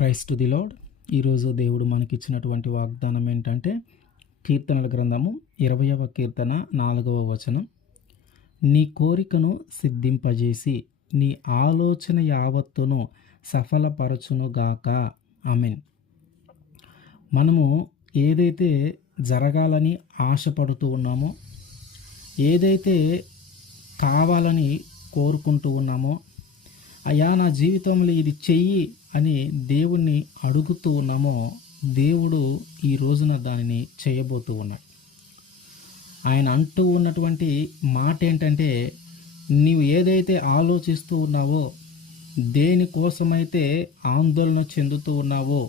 Praise to the lord. ఈరోజు దేవుడు మనకిచ్చినటువంటి వాగ్దానం ఏంటంటే, కీర్తనల గ్రంథము 20వ కీర్తన 4వ వచనం. నీ కోరికను సిద్ధింపజేసి నీ ఆలోచన యావత్తును సఫలపరచునుగాక. ఆమెన్. మనము ఏదైతే జరగాలని ఆశపడుతూ ఉన్నామో, ఏదైతే కావాలని కోరుకుంటూ ఉన్నామో, అయ్యా నా జీవితంలో ఇది చెయ్యి అని దేవుణ్ణి అడుగుతూ ఉన్నామో, దేవుడు ఈ రోజున దానిని చేయబోతూ ఉన్నాడు. ఆయన అంటూ ఉన్నటువంటి మాట ఏంటంటే, నీవు ఏదైతే ఆలోచిస్తూ ఉన్నావో, దేనికోసమైతే ఆందోళన చెందుతూ ఉన్నావో,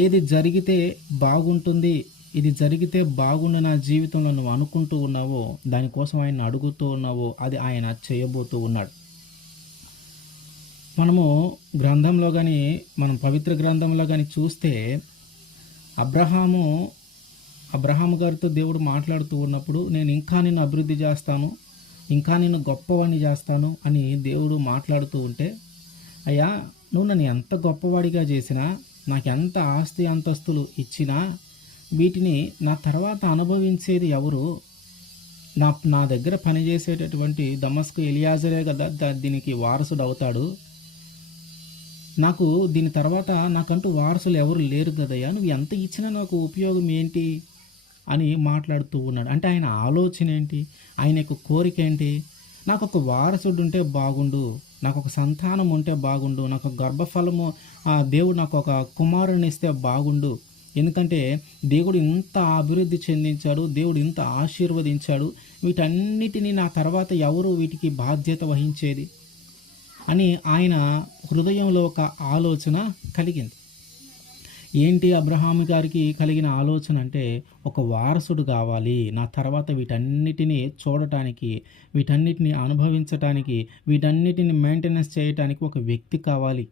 ఏది జరిగితే బాగుంటుంది, ఇది జరిగితే బాగుండు నా జీవితంలో నువ్వు అనుకుంటూ ఉన్నావో, దానికోసం ఆయన అడుగుతూ ఉన్నావో, అది ఆయన చేయబోతూ ఉన్నాడు. మనము గ్రంథంలో కానీ, మనం పవిత్ర గ్రంథంలో కానీ చూస్తే, అబ్రహాము గారితో దేవుడు మాట్లాడుతూ ఉన్నప్పుడు, నేను ఇంకా నిన్ను అభివృద్ధి చేస్తాను, ఇంకా నిన్ను గొప్పవాడిని చేస్తాను అని దేవుడు మాట్లాడుతూ ఉంటే, అయ్యా నువ్వు నన్ను ఎంత గొప్పవాడిగా చేసినా, నాకు ఎంత ఆస్తి అంతస్తులు ఇచ్చినా, వీటిని నా తర్వాత అనుభవించేది ఎవరు? నా దగ్గర పనిచేసేటటువంటి దమస్కు ఎలియాజరే కదా దీనికి వారసుడు అవుతాడు. నాకు దీని తర్వాత నాకంటూ వారసులు ఎవరు లేరు కదయ్యా, నువ్వు ఎంత ఇచ్చినా నాకు ఉపయోగం ఏంటి అని మాట్లాడుతూ ఉన్నాడు. అంటే ఆయన ఆలోచన ఏంటి, ఆయన యొక్క కోరిక ఏంటి? నాకు ఒక వారసుడు ఉంటే బాగుండు, నాకు ఒక సంతానం ఉంటే బాగుండు, నాకు ఒక గర్భఫలము దేవుడు నాకు ఒక కుమారుని ఇస్తే బాగుండు. ఎందుకంటే దేవుడు ఇంత అభివృద్ధి చెందించాడు, దేవుడు ఇంత ఆశీర్వదించాడు, వీటన్నిటినీ నా తర్వాత ఎవరు వీటికి బాధ్యత వహించేది అని ఆయన హృదయంలో ఒక ఆలోచన కలిగింది. ఏంటి అబ్రహాము గారికి కలిగిన ఆలోచన అంటే, ఒక వారసుడు కావాలి, నా తర్వాత వీటన్నిటిని చూడటానికి, వీటన్నిటిని అనుభవించటానికి, వీటన్నిటిని మెయింటెనెన్స్ చేయటానికి ఒక వ్యక్తి కావాలి,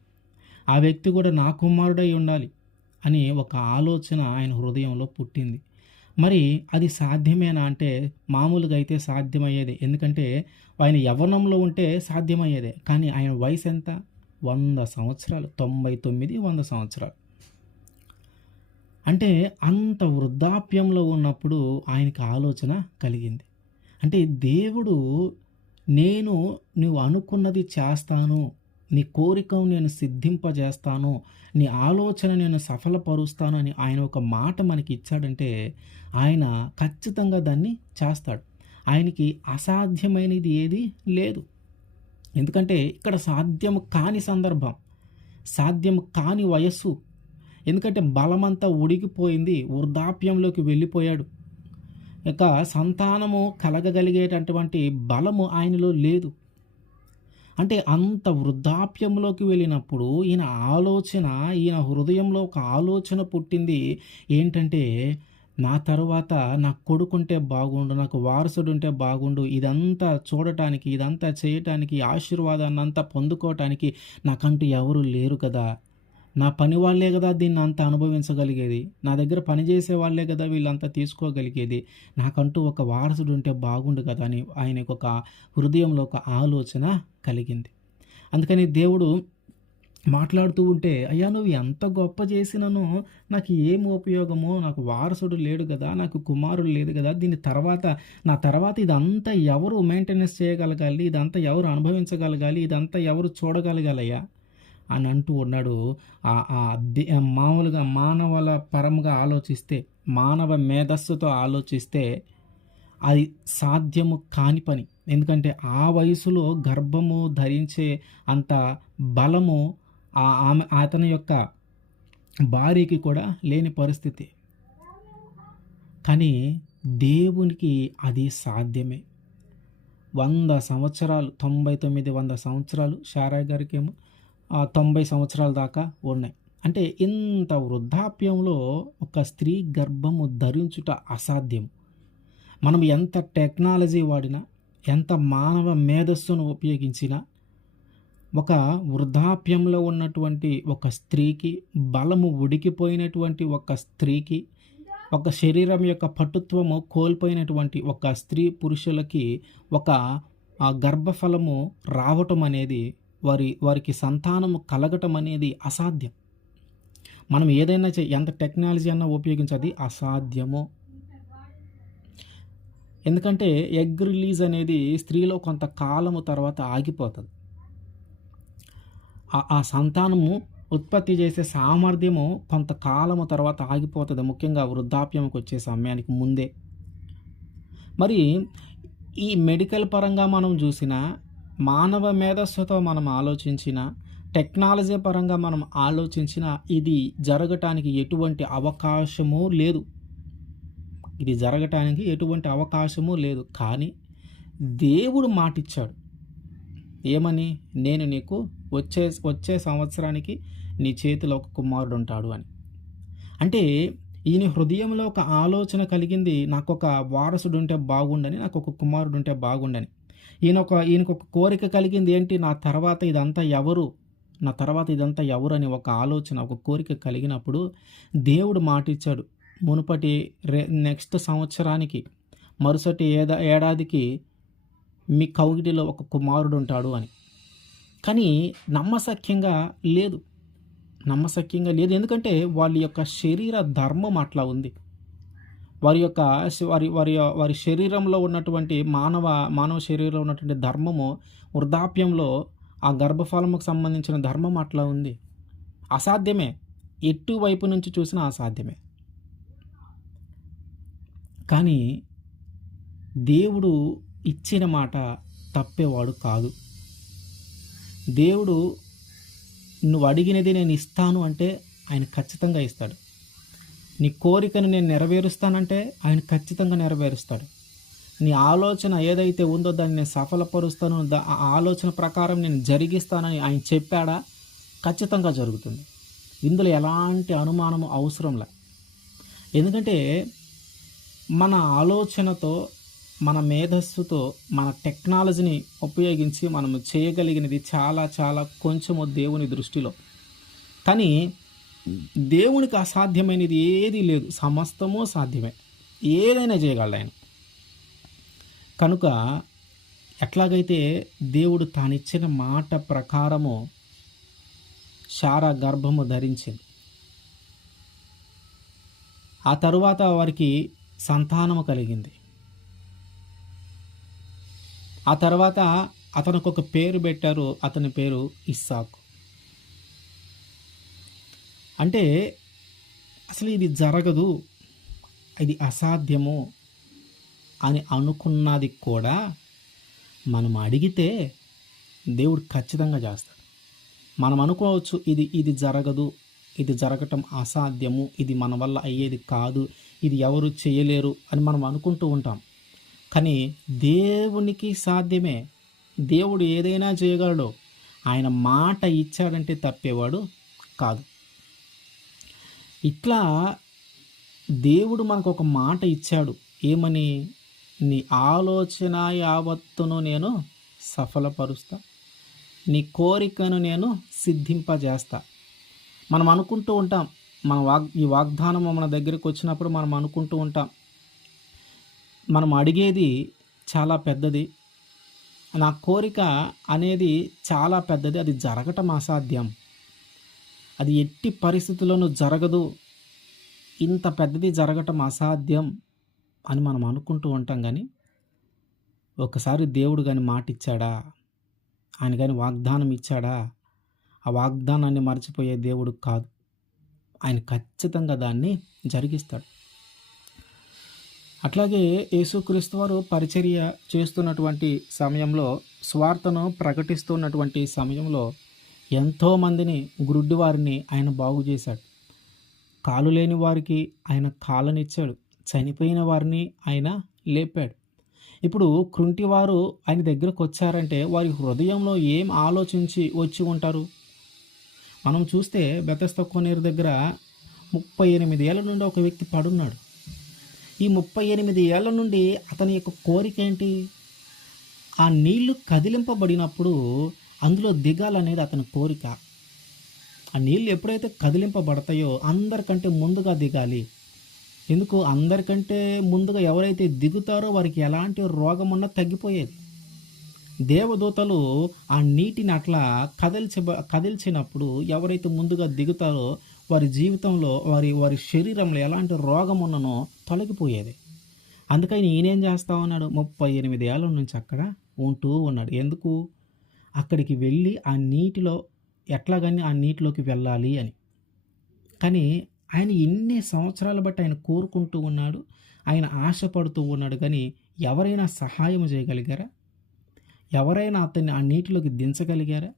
ఆ వ్యక్తి కూడా నా కుమారుడై ఉండాలి అని ఒక ఆలోచన ఆయన హృదయంలో పుట్టింది. మరి అది సాధ్యమేనా అంటే, మామూలుగా అయితే సాధ్యమయ్యేది. ఎందుకంటే ఆయన యవ్వనంలో ఉంటే సాధ్యమయ్యేదే. కానీ ఆయన వయసు ఎంత? 100 సంవత్సరాలు, 99, 100 సంవత్సరాలు. అంటే అంత వృద్ధాప్యంలో ఉన్నప్పుడు ఆయనకి ఆలోచన కలిగింది. అంటే దేవుడు, నువ్వు అనుకున్నది చేస్తాను, నీ కోరికను నేను సిద్ధింపజేస్తాను, నీ ఆలోచన నేను సఫలపరుస్తాను అని ఆయన ఒక మాట మనకి ఇచ్చాడంటే, ఆయన ఖచ్చితంగా దాన్ని చేస్తాడు. ఆయనకి అసాధ్యమైనది ఏది లేదు. ఎందుకంటే ఇక్కడ సాధ్యము కాని సందర్భం, సాధ్యం కాని వయస్సు. ఎందుకంటే బలమంతా ఉడికిపోయింది, వృద్ధాప్యంలోకి వెళ్ళిపోయాడు. ఇక సంతానము కలగగలిగేటటువంటి బలము ఆయనలో లేదు. అంటే అంత వృద్ధాప్యంలోకి వెళ్ళినప్పుడు ఈయన హృదయంలో ఒక ఆలోచన పుట్టింది. ఏంటంటే, నా తరువాత నా కొడుకుంటే బాగుండు, నాకు వారసుడు ఉంటే బాగుండు, ఇదంతా చూడటానికి, ఇదంతా చేయటానికి, ఆశీర్వాదాన్ని అంతా పొందుకోవటానికి నాకంటూ ఎవరు లేరు కదా, నా పని వాళ్ళే కదా దీన్ని అంతా అనుభవించగలిగేది, నా దగ్గర పనిచేసే వాళ్ళే కదా వీళ్ళంతా తీసుకోగలిగేది, నాకంటూ ఒక వారసుడు ఉంటే బాగుండు కదా అని ఆయనకు ఒక హృదయంలో ఒక ఆలోచన కలిగింది. అందుకని దేవుడు మాట్లాడుతూ ఉంటే, అయ్యా నువ్వు ఎంత గొప్ప చేసినను నాకు ఏం ఉపయోగమో, నాకు వారసుడు లేడు కదా, నాకు కుమారుడు లేదు కదా, నా తర్వాత ఇదంతా ఎవరు మెయింటెనెన్స్ చేయగలగాలి, ఇదంతా ఎవరు అనుభవించగలగాలి, ఇదంతా ఎవరు చూడగలగాలయ్యా అని అంటూ ఉన్నాడు. మామూలుగా మానవుల పరంగా ఆలోచిస్తే, మానవ మేధస్సుతో ఆలోచిస్తే అది సాధ్యము కాని పని. ఎందుకంటే ఆ వయసులో గర్భము ధరించే అంత బలము అతని యొక్క భార్యకి కూడా లేని పరిస్థితి. కానీ దేవునికి అది సాధ్యమే. 100 సంవత్సరాలు, 99, 100 సంవత్సరాలు, శారాయ్ గారికి ఏమో 90 సంవత్సరాల దాకా ఉన్నాయి. అంటే ఇంత వృద్ధాప్యంలో ఒక స్త్రీ గర్భము ధరించుట అసాధ్యం. మనం ఎంత టెక్నాలజీ వాడినా, ఎంత మానవ మేధస్సును ఉపయోగించినా, ఒక వృద్ధాప్యంలో ఉన్నటువంటి ఒక స్త్రీకి, బలము ఉడికిపోయినటువంటి ఒక స్త్రీకి, ఒక శరీరం యొక్క పటుత్వము కోల్పోయినటువంటి ఒక స్త్రీ పురుషులకి ఒక గర్భఫలము రావటం అనేది, వారికి సంతానము కలగటం అనేది అసాధ్యం. మనం ఏదైనా ఎంత టెక్నాలజీ అన్నా ఉపయోగించది అసాధ్యము. ఎందుకంటే ఎగ్ రిలీజ్ అనేది స్త్రీలో కొంత కాలము తర్వాత ఆగిపోతది. ఆ సంతానము ఉత్పత్తి చేసే సామర్థ్యము కొంతకాలము తర్వాత ఆగిపోతది. ముఖ్యంగా వృద్ధాప్యంకొచ్చే సమయానికి ముందే. మరి ఈ మెడికల్ పరంగా మనం చూసినా, మానవ మేధస్సుతో మనం ఆలోచించినా, టెక్నాలజీ పరంగా మనం ఆలోచించినా ఇది జరగటానికి ఎటువంటి అవకాశము లేదు. ఇది జరగటానికి ఎటువంటి అవకాశము లేదు. కానీ దేవుడు మాటిచ్చాడు. ఏమని? నేను నీకు వచ్చే సంవత్సరానికి నీ చేతిలో ఒక కుమారుడుంటాడు అని. అంటే ఈయన హృదయంలో ఒక ఆలోచన కలిగింది, నాకొక వారసుడుంటే బాగుండని, నాకొక కుమారుడుంటే బాగుండని. ఈయనకొక కోరిక కలిగింది ఏంటి? నా తర్వాత ఇదంతా ఎవరు అని ఒక ఆలోచన, ఒక కోరిక కలిగినప్పుడు దేవుడు మాటిచ్చాడు. మునుపటి నెక్స్ట్ సంవత్సరానికి, మరుసటి ఏడాదికి మీ కౌగిటిలో ఒక కుమారుడుంటాడు అని. కానీ నమ్మశక్యంగా లేదు. ఎందుకంటే వాళ్ళ యొక్క శరీర ధర్మం అట్లా ఉంది. వారి శరీరంలో ఉన్నటువంటి మానవ శరీరంలో ఉన్నటువంటి ధర్మము వృద్ధాప్యంలో ఆ గర్భఫలముకు సంబంధించిన ధర్మం అట్లా ఉంది. అసాధ్యమే. ఎటు వైపు నుంచి చూసినా అసాధ్యమే. కానీ దేవుడు ఇచ్చిన మాట తప్పేవాడు కాదు. దేవుడు నువ్వు అడిగినది నేను ఇస్తాను అంటే ఆయన ఖచ్చితంగా ఇస్తాడు. నీ కోరికను నేను నెరవేరుస్తానంటే ఆయన ఖచ్చితంగా నెరవేరుస్తాడు. నీ ఆలోచన ఏదైతే ఉందో దాన్ని నేను సఫలపరుస్తాను, ఆ ఆలోచన ప్రకారం నేను జరిగిస్తానని ఆయన చెప్పాడా? ఖచ్చితంగా జరుగుతుంది. ఇందులో ఎలాంటి అనుమానము అవసరంలే. ఎందుకంటే మన ఆలోచనతో, మన మేధస్సుతో, మన టెక్నాలజీని ఉపయోగించి మనము చేయగలిగినది చాలా చాలా కొంచెము దేవుని దృష్టిలో. కానీ దేవునికి అసాధ్యమైనది ఏదీ లేదు. సమస్తము సాధ్యమే. ఏదైనా చేయగలడు ఆయన. కనుక ఎట్లాగైతే దేవుడు తానిచ్చిన మాట ప్రకారము శారా గర్భము ధరించింది. ఆ తరువాత వారికి సంతానము కలిగింది. ఆ తర్వాత అతనికి ఒక పేరు పెట్టారు. అతని పేరు ఇస్సాకు. అంటే అసలు ఇది జరగదు, ఇది అసాధ్యము అని అనుకున్నది కూడా మనం అడిగితే దేవుడు ఖచ్చితంగా చేస్తాడు. మనం అనుకోవచ్చు ఇది జరగదు, ఇది జరగటం అసాధ్యము, ఇది మన వల్ల అయ్యేది కాదు, ఇది ఎవరు చేయలేరు అని మనం అనుకుంటూ ఉంటాం. కానీ దేవునికి సాధ్యమే. దేవుడు ఏదైనా చేయగలడు. ఆయన మాట ఇచ్చాడంటే తప్పేవాడు కాదు. ఇట్లా దేవుడు మనకు ఒక మాట ఇచ్చాడు. ఏమని? నీ ఆలోచన యావత్తును నేను సఫలపరుస్తా, నీ కోరికను నేను సిద్ధింపజేస్తా. మనం అనుకుంటూ ఉంటాం, ఈ వాగ్దానం మన దగ్గరికి వచ్చినప్పుడు మనం అనుకుంటూ ఉంటాం, మనం అడిగేది చాలా పెద్దది, నా కోరిక అనేది చాలా పెద్దది, అది జరగటం అసాధ్యం, అది ఎట్టి పరిస్థితుల్లోనూ జరగదు, ఇంత పెద్దది జరగటం అసాధ్యం అని మనం అనుకుంటూ ఉంటాం. కానీ ఒకసారి దేవుడు కానీ మాట ఇచ్చాడా, ఆయన కానీ వాగ్దానం ఇచ్చాడా, ఆ వాగ్దానాన్ని మర్చిపోయే దేవుడు కాదు. ఆయన ఖచ్చితంగా దాన్ని జరిగిస్తాడు. అట్లాగే యేసుక్రీస్తు వారు పరిచర్య చేస్తున్నటువంటి సమయంలో, స్వార్థను ప్రకటిస్తున్నటువంటి సమయంలో ఎంతోమందిని, గురుడ్డి వారిని ఆయన బాగు చేశాడు. కాలు లేని వారికి ఆయన కాళ్ళనిచ్చాడు. చనిపోయిన వారిని ఆయన లేపాడు. ఇప్పుడు కృంటివారు ఆయన దగ్గరకు వచ్చారంటే వారి హృదయంలో ఏం ఆలోచించి వచ్చి ఉంటారు? మనం చూస్తే బెతస్దా కోనేరు దగ్గర 38 ఏళ్ల నుండి ఒక వ్యక్తి పడున్నాడు. ఈ 38 ఏళ్ల నుండి అతని యొక్క కోరిక ఏంటి? ఆ నీళ్లు కదిలింపబడినప్పుడు అందులో దిగాలనేది అతని కోరిక. ఆ నీళ్ళు ఎప్పుడైతే కదిలింపబడతాయో అందరికంటే ముందుగా దిగాలి. ఎందుకు? అందరికంటే ముందుగా ఎవరైతే దిగుతారో వారికి ఎలాంటి రోగం ఉన్నా తగ్గిపోయేది. దేవదూతలు ఆ నీటిని అట్లా కదిల్చినప్పుడు ఎవరైతే ముందుగా దిగుతారో వారి జీవితంలో వారి వారి శరీరంలో ఎలాంటి రోగం ఉన్ననో తొలగిపోయేది. అందుకని ఈయనేం చేస్తా ఉన్నాడు, 38 ఏళ్ల నుంచి అక్కడ ఉంటూ ఉన్నాడు. ఎందుకు? అక్కడికి వెళ్ళి ఆ నీటిలో ఎట్లాగని ఆ నీటిలోకి వెళ్ళాలి అని. కానీ ఆయన ఎన్ని సంవత్సరాలు బట్టి ఆయన కోరుకుంటూ ఉన్నాడు. ఆయన ఆశపడుతూ ఉన్నాడు. కానీ ఎవరైనా సహాయం చేయగలిగారా? ఎవరైనా అతన్ని ఆ నీటిలోకి దించగలిగారా?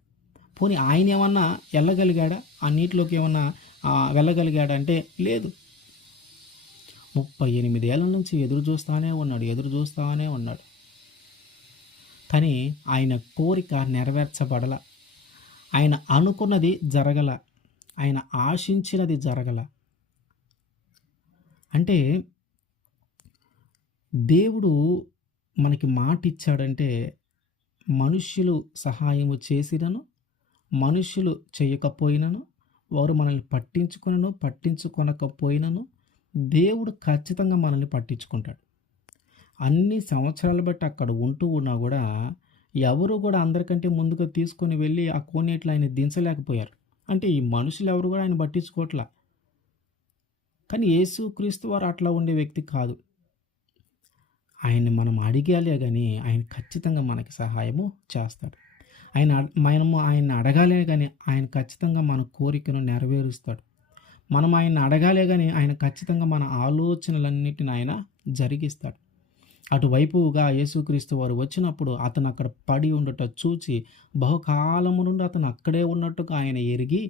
పోనీ ఆయన ఏమన్నా వెళ్ళగలిగాడా? ఆ నీటిలోకి ఏమన్నా వెళ్ళగలిగాడా అంటే లేదు. 38 ఏళ్ల నుంచి ఎదురు చూస్తానే ఉన్నాడు. కానీ ఆయన కోరిక నెరవేర్చబడల. ఆయన అనుకున్నది జరగల. ఆయన ఆశించినది జరగల. అంటే దేవుడు మనకి మాట ఇచ్చాడంటే, మనుష్యులు సహాయము చేసినను, మనుష్యులు చేయకపోయినను, వారు మనల్ని పట్టించుకొనకపోయినను, దేవుడు ఖచ్చితంగా మనల్ని పట్టించుకుంటాడు. అన్ని సంవత్సరాలు బట్టి అక్కడ ఉంటూ ఉన్నా కూడా ఎవరు కూడా అందరికంటే ముందుగా తీసుకొని వెళ్ళి ఆ కోనేట్లో ఆయన దించలేకపోయారు. అంటే ఈ మనుషులు ఎవరు కూడా ఆయన పట్టించుకోవట్లా. కానీ యేసుక్రీస్తు వారు అట్లా ఉండే వ్యక్తి కాదు. ఆయన్ని మనం అడిగాలే కానీ ఆయన ఖచ్చితంగా మనకి సహాయము చేస్తాడు. మనము ఆయన్ని అడగాలే కానీ ఆయన ఖచ్చితంగా మన కోరికను నెరవేరుస్తాడు. మనం ఆయన్ని అడగాలే కానీ ఆయన ఖచ్చితంగా మన ఆలోచనలన్నిటిని ఆయన జరిగిస్తాడు. అటువైపుగా యేసుక్రీస్తు వారు వచ్చినప్పుడు అతను అక్కడ పడి ఉండట చూచి బహుకాలము నుండి అతను అక్కడే ఉన్నట్టుగా ఆయన ఎరిగి,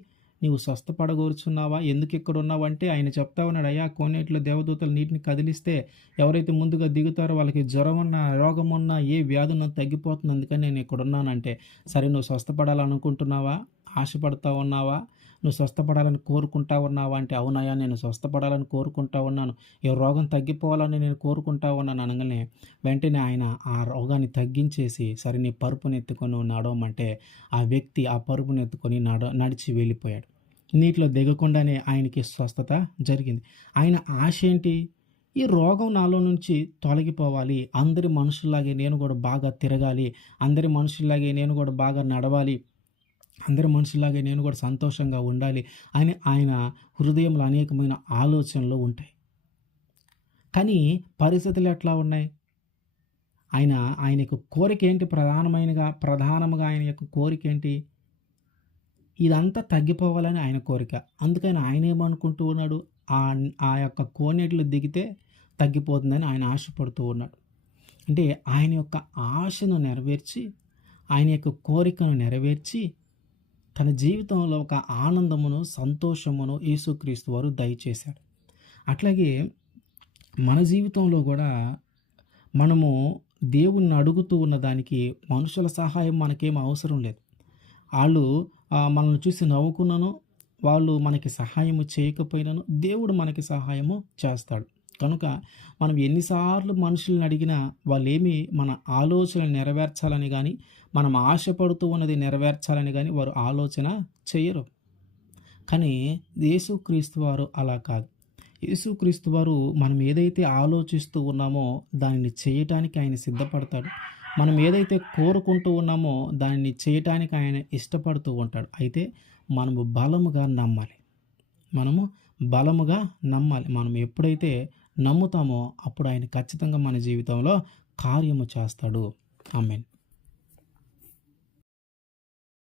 నీవు స్వస్థపడగోరుచున్నావా, ఎందుకు ఇక్కడ ఉన్నావు అంటే ఆయన చెప్తా ఉన్నాడు, అయ్యా కోనేటిలో దేవదూతలు నీటిని కదిలిస్తే ఎవరైతే ముందుగా దిగుతారో వాళ్ళకి జ్వరం ఉన్నా, రోగం ఉన్నా, ఏ వ్యాధి ఉన్నా తగ్గిపోతుంది, అందుకని నేను ఇక్కడ ఉన్నానంటే, సరే నువ్వు స్వస్థపడాలనుకుంటున్నావా, ఆశపడతా ఉన్నావా, నువ్వు స్వస్థపడాలని కోరుకుంటా ఉన్నావా అంటే, అవునయ్యా నేను స్వస్థపడాలని కోరుకుంటా ఉన్నాను, ఈ రోగం తగ్గిపోవాలని నేను కోరుకుంటా ఉన్నాను అనగానే వెంటనే ఆయన ఆ రోగాన్ని తగ్గించేసి, సరే నీ పరుపుని ఎత్తుకొని నడవమంటే ఆ వ్యక్తి ఆ పరుపుని ఎత్తుకొని నడిచి వెళ్ళిపోయాడు. నీటిలో దిగకుండానే ఆయనకి స్వస్థత జరిగింది. ఆయన ఆశ ఏంటి? ఈ రోగం నాలో నుంచి తొలగిపోవాలి, అందరి మనుషుల్లాగే నేను కూడా బాగా తిరగాలి, అందరి మనుషుల్లాగే నేను కూడా బాగా నడవాలి, అందరి మనుషుల్లాగే నేను కూడా సంతోషంగా ఉండాలి అని ఆయన హృదయంలో అనేకమైన ఆలోచనలు ఉంటాయి. కానీ పరిస్థితులు ఎట్లా ఉన్నాయి? ఆయన యొక్క కోరిక ఏంటి? ప్రధానముగా ఆయన యొక్క కోరిక ఏంటి? ఇదంతా తగ్గిపోవాలని ఆయన కోరిక. అందుకని ఆయన ఏమనుకుంటూ ఉన్నాడు? ఆ యొక్క కోనేటిలో దిగితే తగ్గిపోతుందని ఆయన ఆశపడుతూ ఉన్నాడు. అంటే ఆయన యొక్క ఆశను నెరవేర్చి, ఆయన యొక్క కోరికను నెరవేర్చి, తన జీవితంలో ఒక ఆనందమును, సంతోషమును యేసుక్రీస్తు వారు దయచేశాడు. అట్లాగే మన జీవితంలో కూడా మనము దేవుణ్ణి అడుగుతూ ఉన్నదానికి మనుషుల సహాయం మనకేం అవసరం లేదు. వాళ్ళు మనల్ని చూసి నవ్వుకున్నాను, వాళ్ళు మనకి సహాయము చేయకపోయినాను, దేవుడు మనకి సహాయము చేస్తాడు. కనుక మనం ఎన్నిసార్లు మనుషులను అడిగినా వాళ్ళేమి మన ఆలోచనలు నెరవేర్చాలని కానీ, మనం ఆశపడుతూ ఉన్నది నెరవేర్చాలని కానీ వారు ఆలోచన చేయరు. కానీ యేసుక్రీస్తు వారు అలా కాదు. యేసుక్రీస్తు వారు మనం ఏదైతే ఆలోచిస్తూ ఉన్నామో దానిని చేయటానికి ఆయన సిద్ధపడతాడు. మనం ఏదైతే కోరుకుంటూ ఉన్నామో దానిని చేయటానికి ఆయన ఇష్టపడుతూ ఉంటాడు. అయితే మనము బలముగా నమ్మాలి. మనం ఎప్పుడైతే నమ్ముతామో అప్పుడు ఆయన ఖచ్చితంగా మన జీవితంలో కార్యము చేస్తాడు. ఆమేన్.